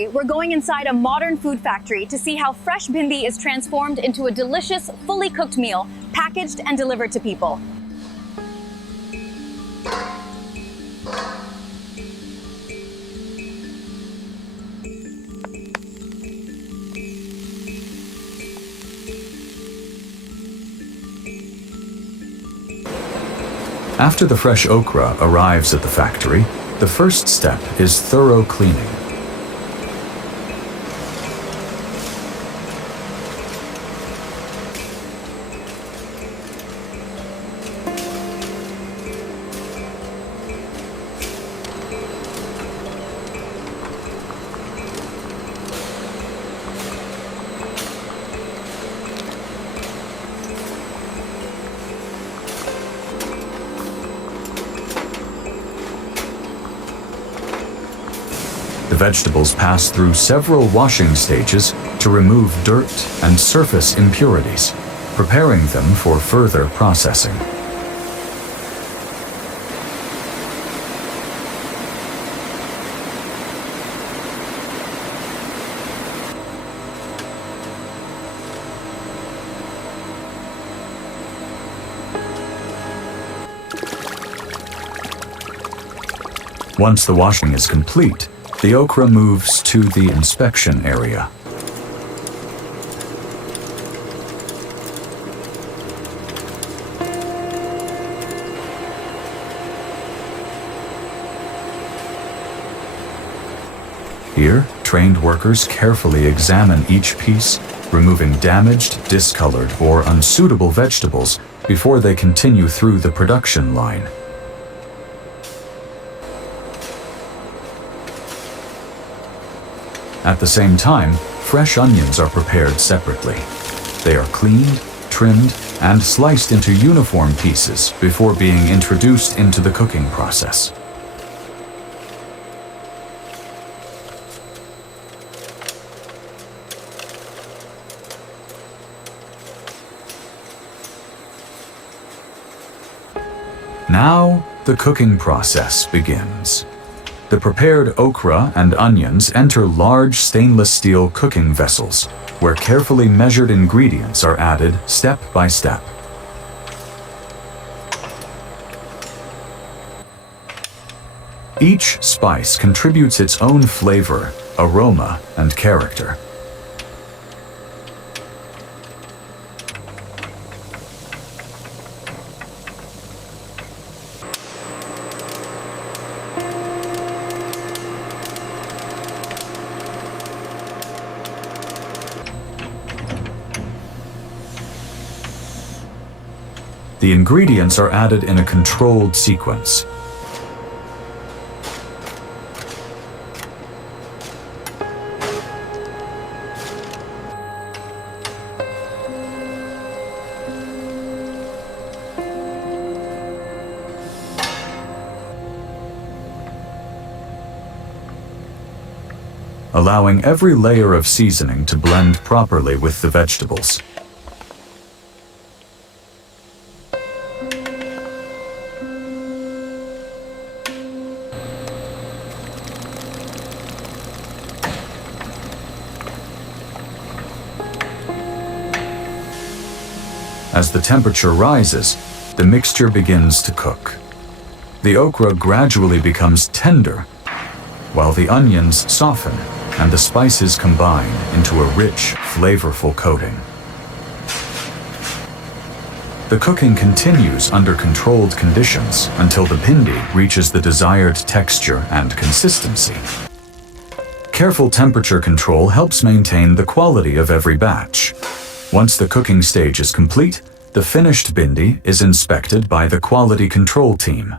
Today, we're going inside a modern food factory to see how fresh bhindi is transformed into a delicious, fully cooked meal, packaged and delivered to people. After the fresh okra arrives at the factory, the first step is thorough cleaning. The vegetables pass through several washing stages to remove dirt and surface impurities, preparing them for further processing. Once the washing is complete, the okra moves to the inspection area. Here, trained workers carefully examine each piece, removing damaged, discolored, or unsuitable vegetables before they continue through the production line. At the same time, fresh onions are prepared separately. They are cleaned, trimmed, and sliced into uniform pieces before being introduced into the cooking process. Now, the cooking process begins. The prepared okra and onions enter large stainless steel cooking vessels, where carefully measured ingredients are added step by step. Each spice contributes its own flavor, aroma, and character. The ingredients are added in a controlled sequence. Allowing every layer of seasoning to blend properly with the vegetables. As the temperature rises, the mixture begins to cook. The okra gradually becomes tender, while the onions soften and the spices combine into a rich, flavorful coating. The cooking continues under controlled conditions until the bhindi reaches the desired texture and consistency. Careful temperature control helps maintain the quality of every batch. Once the cooking stage is complete, the finished bhindi is inspected by the quality control team.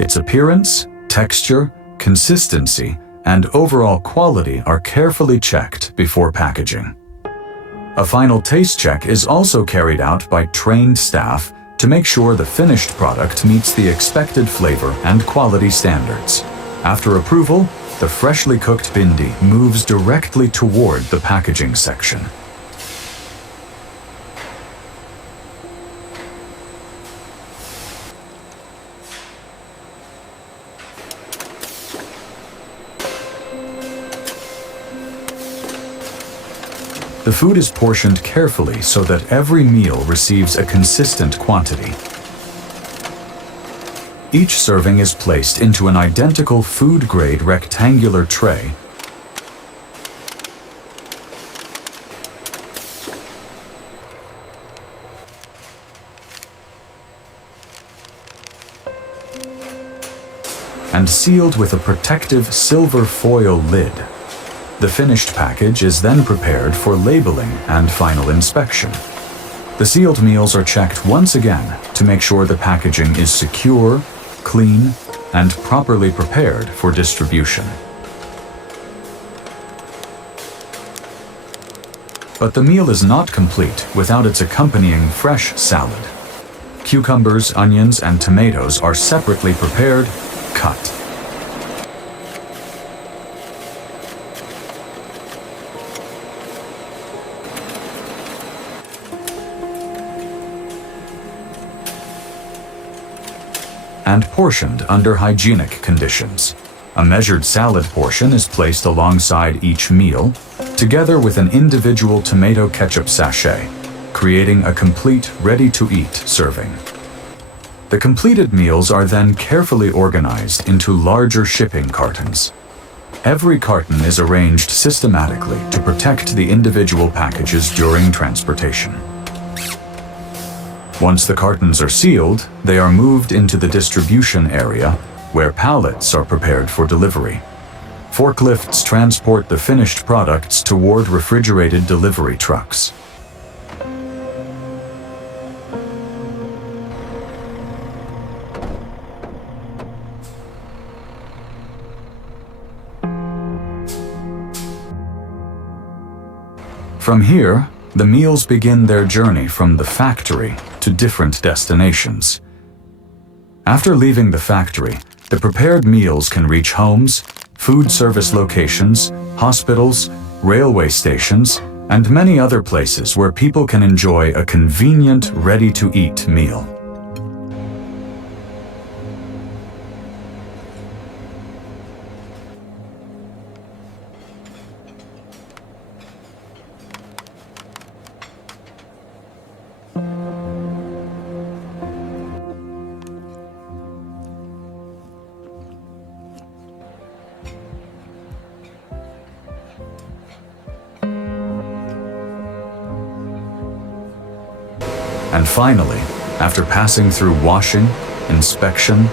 Its appearance, texture, consistency, and overall quality are carefully checked before packaging. A final taste check is also carried out by trained staff to make sure the finished product meets the expected flavor and quality standards. After approval, the freshly cooked bhindi moves directly toward the packaging section. The food is portioned carefully so that every meal receives a consistent quantity. Each serving is placed into an identical food-grade rectangular tray and sealed with a protective silver foil lid. The finished package is then prepared for labeling and final inspection. The sealed meals are checked once again to make sure the packaging is secure, clean, and properly prepared for distribution. But the meal is not complete without its accompanying fresh salad. Cucumbers, onions, and tomatoes are separately prepared, cut. And portioned under hygienic conditions. A measured salad portion is placed alongside each meal, together with an individual tomato ketchup sachet, creating a complete ready-to-eat serving. The completed meals are then carefully organized into larger shipping cartons. Every carton is arranged systematically to protect the individual packages during transportation. Once the cartons are sealed, they are moved into the distribution area, where pallets are prepared for delivery. Forklifts transport the finished products toward refrigerated delivery trucks. From here, the meals begin their journey from the factory to different destinations. After leaving the factory, the prepared meals can reach homes, food service locations, hospitals, railway stations, and many other places where people can enjoy a convenient, ready-to-eat meal. And finally, after passing through washing, inspection,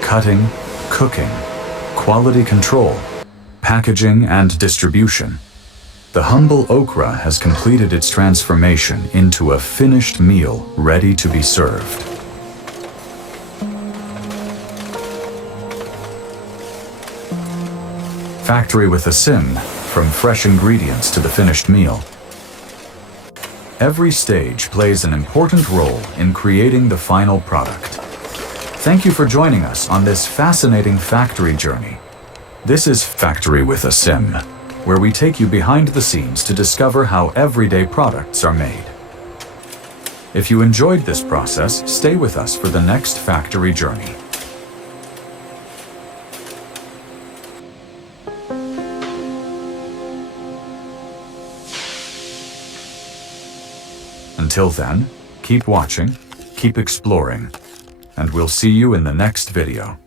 cutting, cooking, quality control, packaging, and distribution, the humble okra has completed its transformation into a finished meal ready to be served. Factory with a sim, from fresh ingredients to the finished meal. Every stage plays an important role in creating the final product. Thank you for joining us on this fascinating factory journey. This is Factory with a Sim, where we take you behind the scenes to discover how everyday products are made. If you enjoyed this process, stay with us for the next factory journey. Until then, keep watching, keep exploring, and we'll see you in the next video.